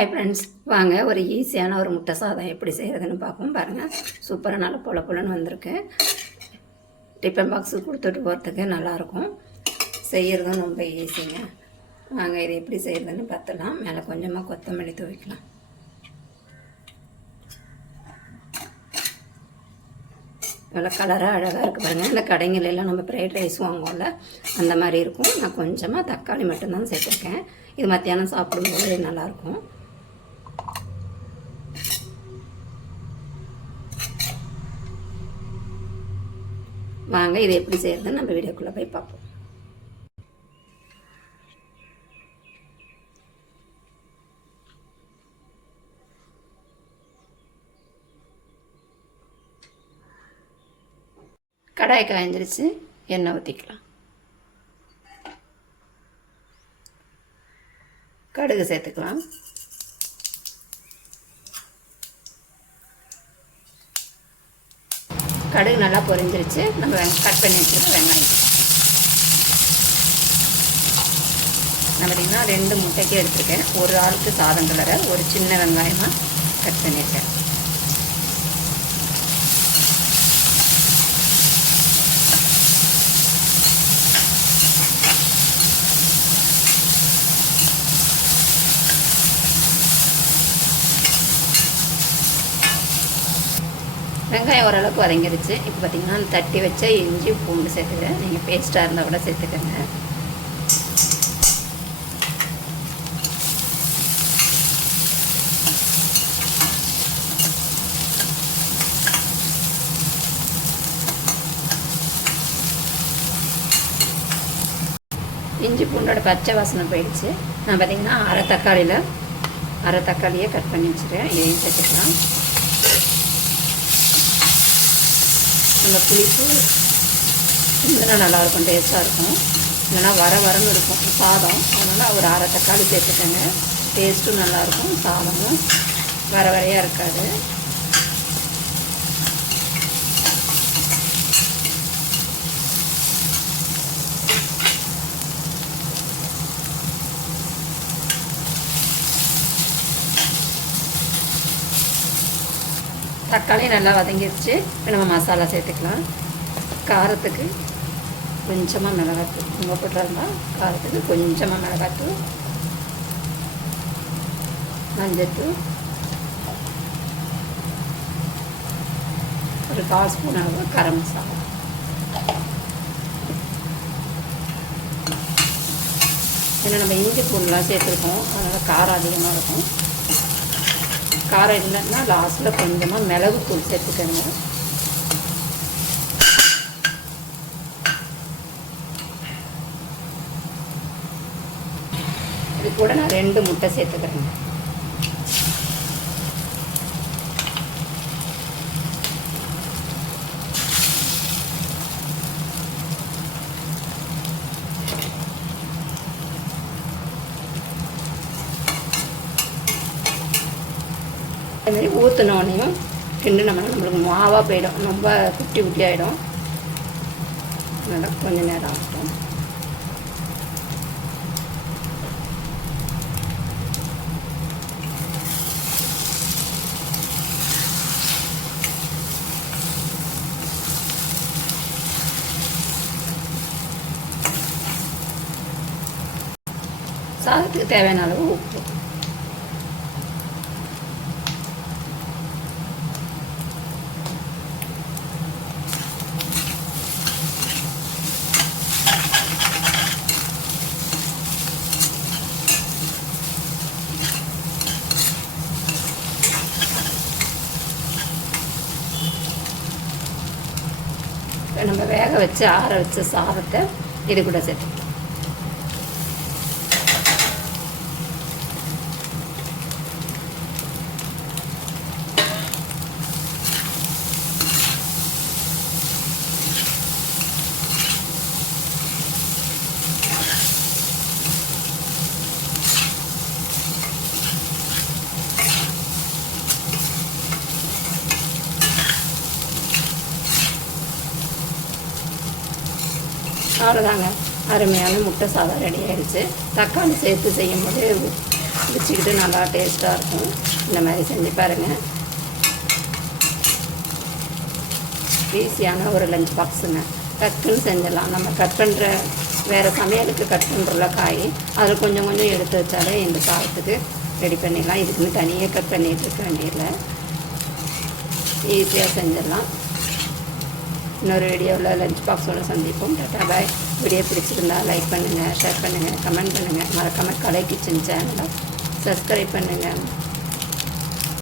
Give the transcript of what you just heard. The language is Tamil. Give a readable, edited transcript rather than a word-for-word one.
ஹாய் ஃப்ரெண்ட்ஸ், வாங்க ஒரு ஈஸியான ஒரு முட்டை சாதம் எப்படி செய்கிறதுன்னு பார்ப்போம். பாருங்கள், சூப்பராக நல்லா பொல பொலன்னு வந்திருக்கு. டிஃபன் பாக்ஸுக்கு கொடுத்துட்டு போகிறதுக்கு நல்லாயிருக்கும். செய்கிறதும் ரொம்ப ஈஸிங்க. வாங்க இதை எப்படி செய்கிறதுன்னு பார்த்துலாம். மேலே கொஞ்சமாக கொத்தமல்லி தூவிக்கலாம். நல்லா கலராக அழகாக இருக்குது பாருங்கள். இந்த கடைங்களெல்லாம் நம்ம ஃப்ரைட் ரைஸ் வாங்குவோம்ல, அந்த மாதிரி இருக்கும். நான் கொஞ்சமாக தக்காளி மட்டும்தான் சேர்த்துருக்கேன். இது மத்தியானம் சாப்பிடும்போது நல்லாயிருக்கும். வாங்க இதை எப்படி செய்யறதுன்னு நம்ம வீடியோக்குள்ளே போய் பார்ப்போம். கடாய் காய்ஞ்சிருச்சு, எண்ணெய் ஊற்றிக்கலாம். கடுகு சேர்த்துக்கலாம். கடுகு நல்லா பொரிஞ்சிருச்சு. நம்ம கட் பண்ணி வச்சுருக்க வெங்காயம் நான் பார்த்திங்கன்னா 2 முட்டைக்கு எடுத்துருக்கேன். ஒரு ஆளுக்கு சாதம் கலரை ஒரு சின்ன வெங்காயமாக கட் பண்ணியிருக்கேன். வெங்காயம் ஓரளவுக்கு வதங்கிடுச்சு. இப்போ பார்த்திங்கன்னா தட்டி வச்ச இஞ்சி பூண்டு சேர்த்துக்கிறேன். நீங்கள் பேஸ்ட்டாக இருந்தால் கூட சேர்த்துக்கோங்க. இஞ்சி பூண்டோட பச்சை வாசனை போயிடுச்சு. நான் பார்த்திங்கன்னா அரை தக்காளியை கட் பண்ணி வச்சுருக்கேன். இதையும் சேர்த்துக்கலாம். அந்த புளிப்பு இருந்ததுன்னா நல்லாயிருக்கும், டேஸ்ட்டாக இருக்கும். இல்லைனா வரன்னு இருக்கும் சாதம். அதனால் ஒரு அரை தக்காளி சேர்த்துக்கங்க. டேஸ்ட்டும் நல்லாயிருக்கும், சாதமும் வரையாக இருக்காது. தக்காளி நல்லா வதங்கிடுச்சு. இப்போ நம்ம மசாலா சேர்த்துக்கலாம். காரத்துக்கு கொஞ்சமாக மிளகாத்தூள், உங்கள் போட்டுருந்தா காரத்துக்கு கொஞ்சமாக மிளகாத்தூள், மஞ்சத்தூள், ஒரு 1/4 ஸ்பூன் அளவு கரம் மசாலா. ஏன்னா நம்ம இஞ்சி பூண்டுலாம் சேர்த்துருக்கோம், அதனால் காரம் அதிகமாக இருக்கும். காரம் இல்லைன்னா லாஸ்ட்டில் கொஞ்சமாக மிளகுத்தூள் சேர்த்துக்கோங்க. இது கூட நான் 2 முட்டை சேர்த்துக்கிறேன். அதுமாரி ஊற்றினோடனையும் கிண்டுனோம்னா நம்மளுக்கு மாவாக போயிடும், ரொம்ப குட்டி குட்டி ஆகிடும். நல்லா கொஞ்சம் நேரம் ஆகட்டும். சாதத்துக்கு தேவையான அளவு உப்பு. நம்ம வேக வச்சு ஆற வச்ச சாதத்தை இது கூட சேர்த்துக்கலாம். அவ்வளோதாங்க, அருமையான முட்டை சாதம் ரெடி ஆகிடுச்சு. தக்காளி சேர்த்து செய்யும்போது பிடிச்சிக்கிட்டு நல்லா டேஸ்ட்டாக இருக்கும். இந்த மாதிரி செஞ்சு பாருங்கள். ஈஸியான ஒரு லஞ்ச் பாக்ஸுங்க. டக்குன்னு செஞ்சிடலாம். நம்ம கட் பண்ணுற வேறு சமையலுக்கு கட் பண்ணுறோம்ல காய், அதில் கொஞ்சம் கொஞ்சம் எடுத்து வச்சாலே இந்த சாதத்துக்கு ரெடி பண்ணிடலாம். இதுக்குன்னு தனியாக கட் பண்ணிகிட்டு இருக்க வேண்டியதில்லை, ஈஸியாக செஞ்சிடலாம். இன்னொரு வீடியோவில் லஞ்ச் பாக்ஸோடு சந்திப்போம். டாடா பாய். வீடியோ பிடிச்சிருந்தா லைக் பண்ணுங்கள், ஷேர் பண்ணுங்கள், கமெண்ட் பண்ணுங்கள். மறக்காமல் கலை கிச்சன் சேனலை சப்ஸ்கிரைப் பண்ணுங்கள்.